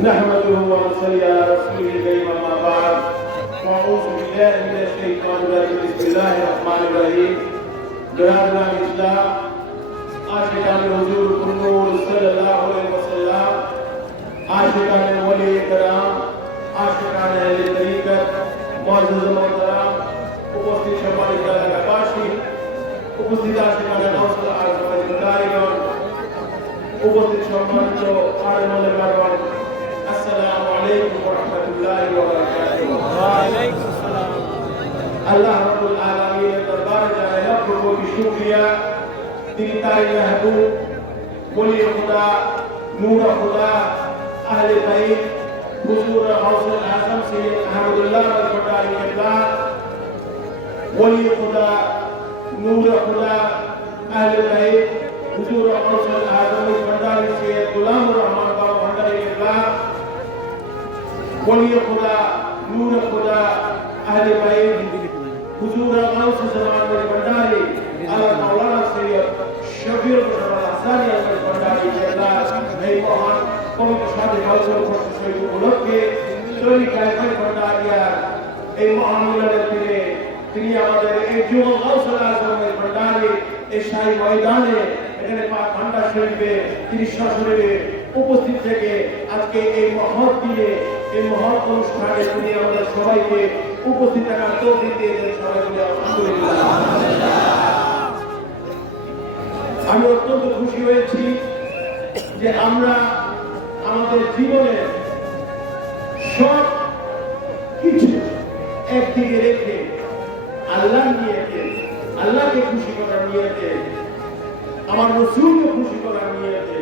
نحمده ونصلي على رسوله الكريم اما بعد واعوذ بالله من الشيطان الرجيم بسم الله الرحمن الرحيم جناب الاسلام عاشقان حضور النور صلى الله عليه وسلم عاشقان الولي الكرام عاشقان اهل الطريقت معزز محترم উপস্থিত সম্মানিত এলাকাবাসী উপস্থিত আশেপাশে নৌসল আজমারিগণ উপস্থিত সম্মানিত আলমনে আল্লাহ রাব্বুল আলামিনের দরবারে জানাই লাখ কোটি শুকরিয়া, তিনি তার মাহবুব, বলি খোদা, নূর খোদা, আহলে বাইত, হুজুর হাউসুল আজম সৈয়দ আহমদুল্লাহ বরকতারি কিবলা বলি খোদা, নূর খোদা, আহলে বাইত, হুজুর হাউসুল আজম বরকতারি সৈয়দ গোলাম রহমান বাবা ভণ্ডারি কিবলা বলিয়ে খোদা নূর খোদা আহলে বাইত, হুজুর আগাউস জামানের ভান্ডারে আল্লাহ মাওলানা সৈয়দ শফিউর রহমান আসানি আলের ভান্ডারে জেলা নেই মহান কমিটি সাথে আলোচনা করতে সেই উপলক্ষে চলি কায়ফাই ভান্ডারিয়া এই মহামিলনের দিনে তিনি আমাদের এই যুব গাউস আজমের ভান্ডারে এই শাহী ময়দানে এখানে পাঁচ ঘণ্টা শরীফে তিনি সশরীরে উপস্থিত থেকে আজকে এই মহৎ দিনে এই মহৎ অনুষ্ঠানে তিনি আমাদের সবাইকে উপস্থিত থাকার তৌফিক দিয়েছেন সবাই মিলে আমি অত্যন্ত খুশি হয়েছি যে আমরা আমাদের জীবনে সব কিছু একদিকে রেখে আল্লাহ নিয়েছে আল্লাহকে খুশি করার নিয়েছে আমার রসুলকে খুশি করার নিয়েছে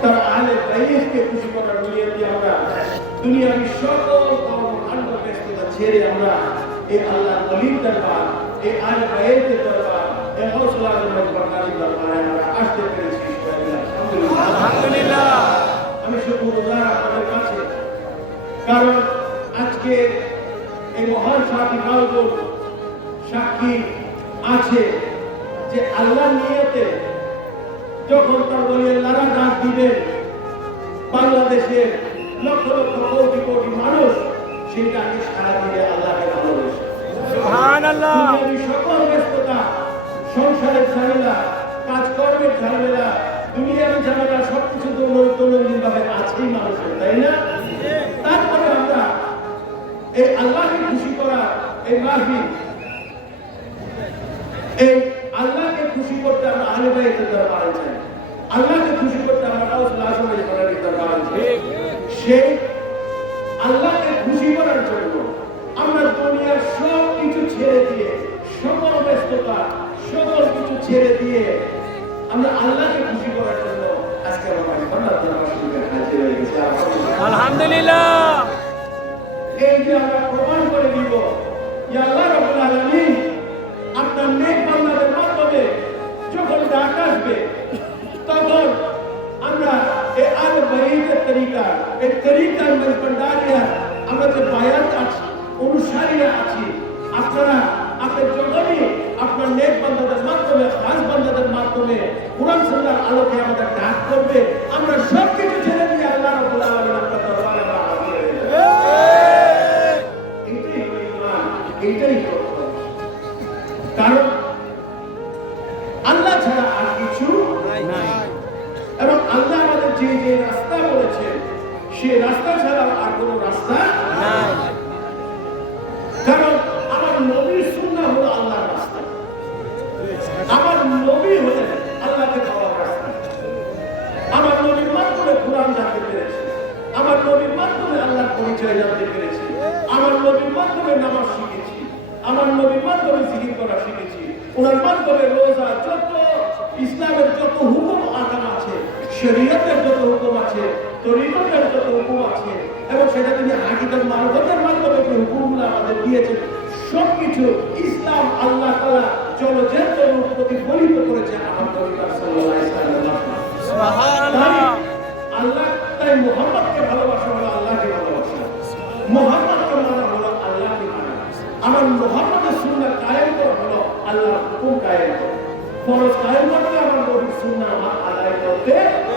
তার আলে বাইশকে খুশি করার দুনিয়ার সকল কর্মকাণ্ড ব্যস্ততা ছেড়ে আমরা এই আল্লাহ অলির দরবার এই আলে বাইশের দরবার এই হৌসলা দরবারের দরবারে আমরা আসতে পেরেছি। আলহামদুলিল্লাহ। আমি শুক্রগুজার আপনাদের কাছে কারণ আজকে এই মহান সাথী কালগুল সাক্ষী আছে যে আল্লাহ নিয়েতে যখন তার বলে লারা ডাক দিবেন বাংলাদেশের লক্ষ লক্ষ কোটি কোটি মানুষ সেটাকে সারা দিবে আল্লাহকে ভালোবেসে। সকল ব্যস্ততা সংসারের ঝামেলা কাজকর্মের ঝামেলা দুনিয়াবি ঝামেলা সবকিছু দৈনন্দিন ভাবে আছেই মানুষের তাই না? তারপরে আমরা এই আল্লাহকে খুশি করা এই মাহফিল এই আল্লাহকে খুশি করতে আমরা আহলে বাইতের দরবারে চাই আল্লাহকে খুশি করতে আমরা রাসূল আজমের ঘরের দরবারে চাই সেই আল্লাহকে খুশি করার জন্য আমরা দুনিয়ার সব কিছু ছেড়ে দিয়ে সকল ব্যস্ততা সকল কিছু ছেড়ে দিয়ে আমরা আল্লাহকে খুশি করার জন্য আজকে আমার ধন্যবাদ হাজির হয়ে গেছে আলহামদুলিল্লাহ। এই যে আমরা প্রমাণ করে দিব আল্লাহ তরিকা এই তরিকার মেজবান্ডারিয়া আমরা যে বায়াত আছি অনুসারীরা আছি। আপনারা আপনার যখনই আপনার নেক বান্দাদের মাধ্যমে খাস বান্দাদের মাধ্যমে কোরআন সুন্নাহর আলোকে আমাদের ডাক করবে। আমরা সব কিছু ছেড়ে দিয়ে আল্লাহ রাব্বুল আলামিন আপনার দরবারে হয়ে। এইটাই সেই রাস্তা ছাড়া আর কোনো রাস্তা নাই। কারণ আমার নবীর সুন্নাহ হলো আল্লাহর রাস্তা। আমার নবী হলেন আল্লাহকে পাওয়ার রাস্তা। আমার নবীর মাধ্যমে কোরআন জানতে পেরেছি। আমার নবীর মাধ্যমে আল্লাহর পরিচয় জানতে পেরেছি। আমার নবীর মাধ্যমে নামাজ শিখেছি। আমার নবীর মাধ্যমে জিকির করা শিখেছি। ওনার মাধ্যমে রোজা যত ইসলামের যত হুকুম আকাম আছে, শরীয়তের তরিকতের যত হুকুম আছে। এবং সেটা তিনি হাকিকত মানবতার মাধ্যমে যে হুকুমগুলো আমাদের দিয়েছেন সবকিছু ইসলাম আল্লাহ তাআলা চলচ্চিত্র রূপ প্রতিফলিত করেছে আমার আল্লাহ তাই মোহাম্মদকে ভালোবাসা হলো আল্লাহকে ভালোবাসা। মোহাম্মদকে মানা হলো আল্লাহকে মানা। আমার মোহাম্মদের সুন্নাহ কায়েম করা হলো আল্লাহর হুকুম কায়েম করা। ফরজ কায়েম করতে আমার নবীর সুন্নাহ আমার আদায় করতে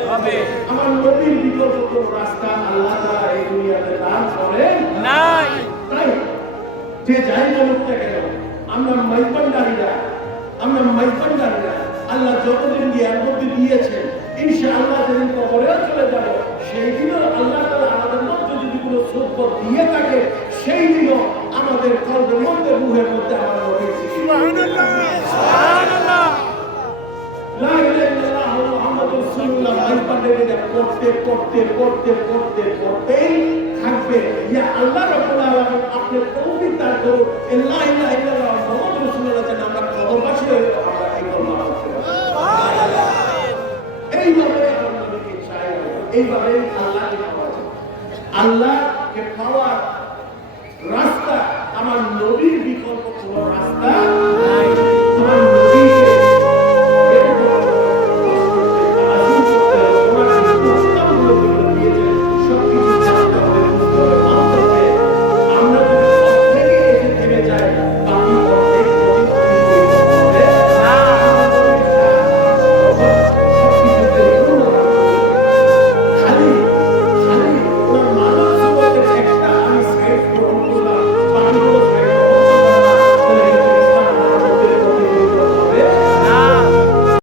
হবে। আমার নবীর বিকল্প কোন রাস্তা আল্লাহ তাআলা এই দুনিয়াতে দান করেন? নাই। তাই যে যাই বলুক না কেন? আমরা মাইপান্ডারিরা আমরা মাইপান্ডারিরা আল্লাহ যতদিন জ্ঞান মধ্যে দিয়েছেন ইনশা আল্লাহ যেদিন কবরেও চলে যাব সেই দিনও আল্লাহ তাআলা আমাদের মধ্যে যদি কোনো সম্পদ দিয়ে থাকে সেই দিনও আমাদের কল্পের মধ্যে রুহের মধ্যে আমার নবীর সুবহানাল্লাহ। এটা করতে পড়তে পড়তে পড়তেই থাকবে। ইয়া আল্লাহ রাব্বুল আলামিন আপনি তৌফিক দান করুন। মুহাম্মাদুর রাসূলুল্লাহ যেন আমরা খবরবাসী হয়ে আমরা এই। এইভাবে এইভাবে পাওয়া